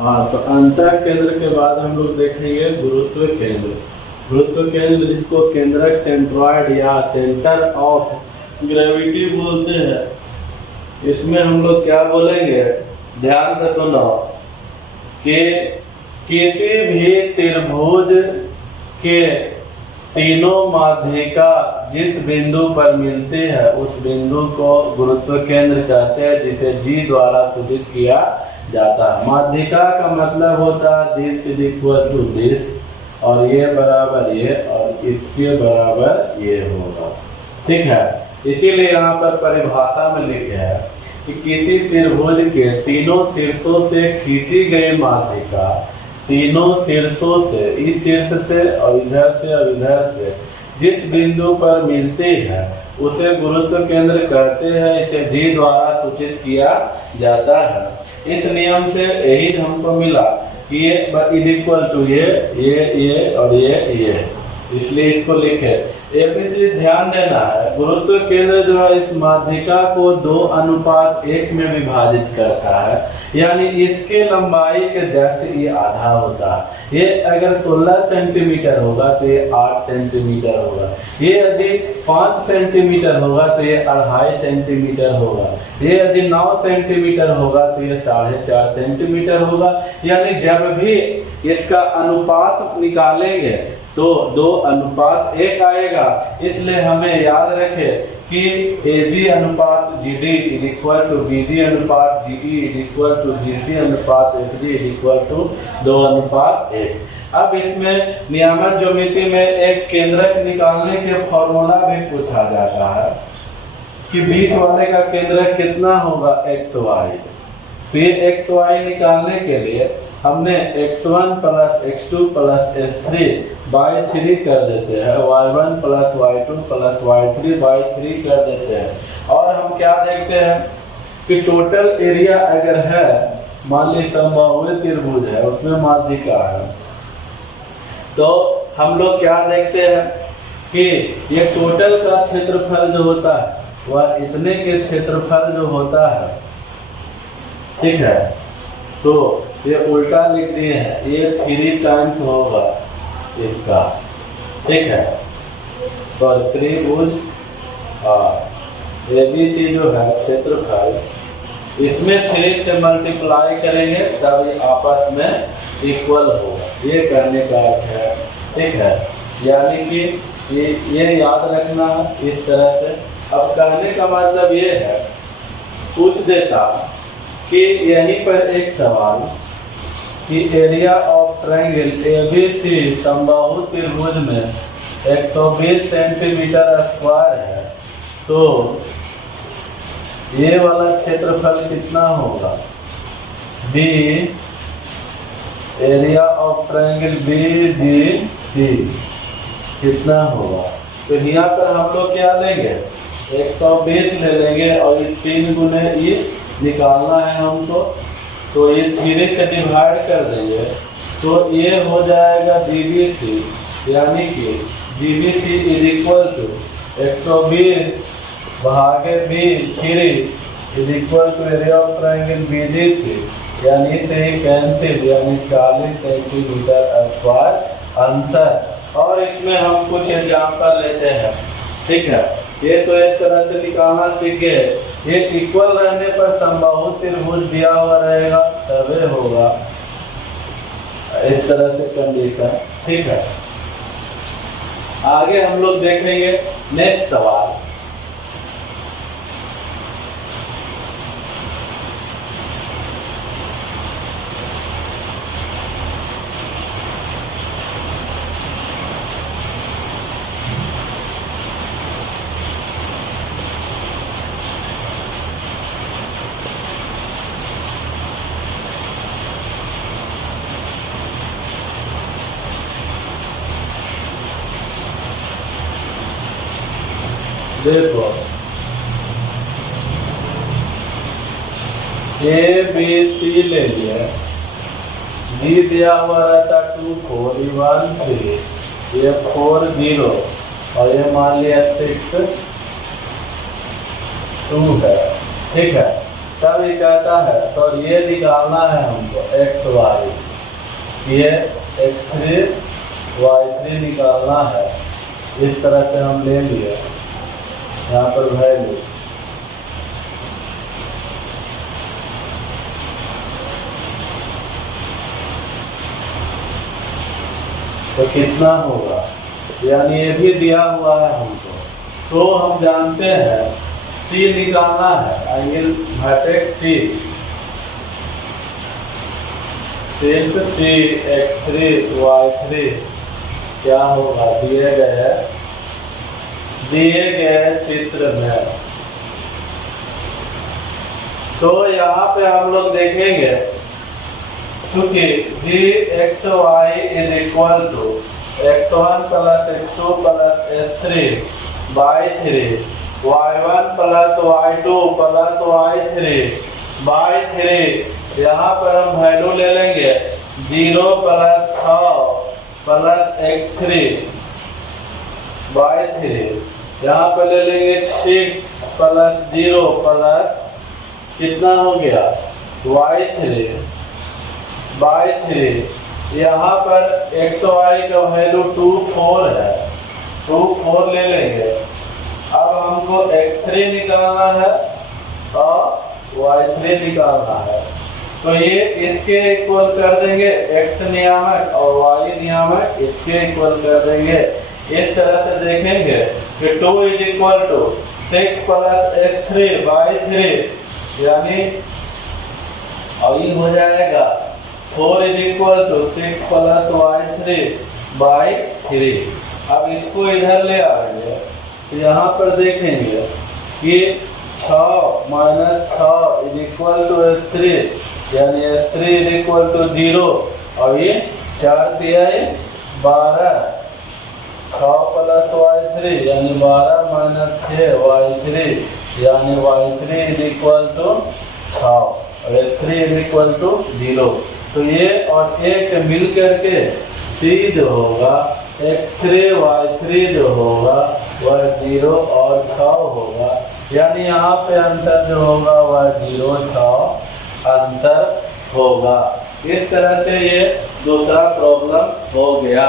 हाँ, तो अंतः केंद्र के बाद हम लोग देखेंगे गुरुत्व केंद्र। गुरुत्व केंद्र जिसको केंद्रक सेंट्रॉइड या सेंटर ऑफ ग्रेविटी बोलते हैं। इसमें हम लोग क्या बोलेंगे, ध्यान से सुनो कि किसी भी त्रिभुज के तीनों माध्यिका जिस बिंदु पर मिलती है उस बिंदु को गुरुत्व केंद्र कहते हैं, जिसे जी द्वारा सूचित किया जाता है। माध्यिका का मतलब होता है this is equal to this, और ये बराबर ये, और इसके बराबर ये होगा। ठीक है, इसीलिए यहाँ पर परिभाषा में लिखे है कि किसी त्रिभुज के तीनों शीर्षों से खींची गई माध्यिका तीनों शीर्षों से, इस शीर्ष से और इधर से जिस बिंदु पर मिलती है उसे गुरुत्व केंद्र कहते हैं। इसे जी द्वारा सूचित किया जाता है। इस नियम से यही हमको मिला कि ये इज इक्वल टू ये और ये, इसलिए इसको लिखे। ये भी ध्यान देना है, गुरुत्व केंद्र जो है इस माध्यिका को 2:1 में विभाजित करता है, यानी इसके लंबाई के जस्ट ये आधा होता है। ये अगर 16 सेंटीमीटर होगा तो ये 8 सेंटीमीटर होगा। ये यदि 5 सेंटीमीटर होगा तो ये 2.5 सेंटीमीटर होगा। ये यदि 9 सेंटीमीटर होगा तो ये 4.5 सेंटीमीटर होगा। यानी जब भी इसका अनुपात निकालेंगे तो 2:1 आएगा। इसलिए हमें याद रखें कि AG अनुपात GD is equal to BG अनुपात GE is equal to GC अनुपात FG इज इक्वल टू 2:1। अब इसमें नियामक ज्योमेट्री में एक केंद्रक निकालने के फॉर्मूला भी पूछा जाता है कि बीच वाले का केंद्रक कितना होगा, XY। तो ये XY निकालने के लिए हमने x1 plus x2 plus s3 by 3 कर देते हैं, y1 plus y2 plus y3 by 3 कर देते हैं। और हम क्या देखते हैं कि टोटल एरिया अगर है, मान ली समबाहु त्रिभुज है, उसमें माध्यिका है, तो हम लोग क्या देखते हैं कि ये टोटल का क्षेत्रफल जो होता है वह इतने के क्षेत्रफल जो होता है, ठीक है, तो ये उल्टा लिख दिए हैं, ये 3 टाइम्स होगा इसका, ठीक है। और त्रिभुज ABC जो है क्षेत्रफल, इसमें 3 से मल्टीप्लाई करेंगे तब ये आपस में इक्वल होगा, ये कहने का अर्थ है, ठीक है। यानी कि ये याद रखना इस तरह से। अब कहने का मतलब ये है, पूछ देता कि यहीं पर एक सवाल कि एरिया ऑफ ट्रायंगल ABC समबाहु त्रिभुज में 120 सेंटीमीटर स्क्वायर है, तो ये वाला क्षेत्रफल कितना होगा, B area of triangle BDC कितना होगा। तो यहाँ पर हम लोग क्या लेंगे, 120 ले लेंगे और 3 गुने ये निकालना है हमको, तो ये 3 से डिवाइड कर देंगे, तो ये हो जाएगा BBC, यानी कि BBC इज इक्वल टू 120 भागे B3 is equal to area of triangle BDC, यानी से ही कैंसिल, यानी 40 सेंटीमीटर स्क्वायर आंसर। और इसमें हम कुछ एग्जाम्पल लेते हैं, ठीक है। ये तो एक तरह से निकालना सीखे, ये इक्वल रहने पर समबाहु त्रिभुज दिया हुआ रहेगा तबे होगा, इस तरह से कंडीशन, ठीक है। आगे हम लोग देखेंगे नेक्स्ट सवाल। देखो ABC ले लिया, G दिया हुआ रहता 2 4 1 3, ये 4 0 और ये मान लिया 6 2 है, ठीक है। तब ये कहता है तो ये निकालना है हमको एक्स वाई, ये x3 y3 निकालना है। इस तरह से हम ले लिए यहाँ पर वैल्यू, तो कितना होगा, यानी ये भी दिया हुआ है हमको। तो हम जानते हैं C निकालना है, एंगल वर्टेक्स C, सिर्फ C x3 y3 क्या होगा दिए गए चित्र में। तो यहाँ पे हम लोग देखेंगे क्योंकि gxy is equal to x1 plus x2 plus s3 by 3 y1 plus y2 plus y3 by 3। यहाँ पर हम वैल्यू ले लेंगे 0 प्लस 6 प्लस x3 बाई 3। यहाँ पर ले लेंगे 6 प्लस 0 प्लस कितना हो गया y3 बाई 3। यहाँ पर xy का वैल्यू 2 4 है, 2 4 ले लेंगे। अब हमको x3 निकालना है और y3 निकालना है, तो ये इसके इक्वल कर देंगे, x नियामक और y नियामक इसके इक्वल कर देंगे। इस तरह से देखेंगे कि 2 is equal to 6 plus x3 by 3, यानी अब ये हो जाएगा 4 is equal to 6 plus y3 by 3। अब इसको इधर ले आएंगे तो यहाँ पर देखेंगे कि 6 minus 6 is equal to s3, यानी s3 इज इक्वल टू 0, और ये 4 दिया है 12, 6 प्लस y3 यानी 12 माइनस 6 y3, यानी y3 इज इक्वल टू 6 और s3 इज इक्वल टू 0। तो ये और एक मिल करके c जो होगा x3 y3 जो होगा वह 0 और 6 होगा, यानी यहाँ पे आंसर जो होगा वह 0 6 आंसर होगा। इस तरह से ये दूसरा प्रॉब्लम हो गया।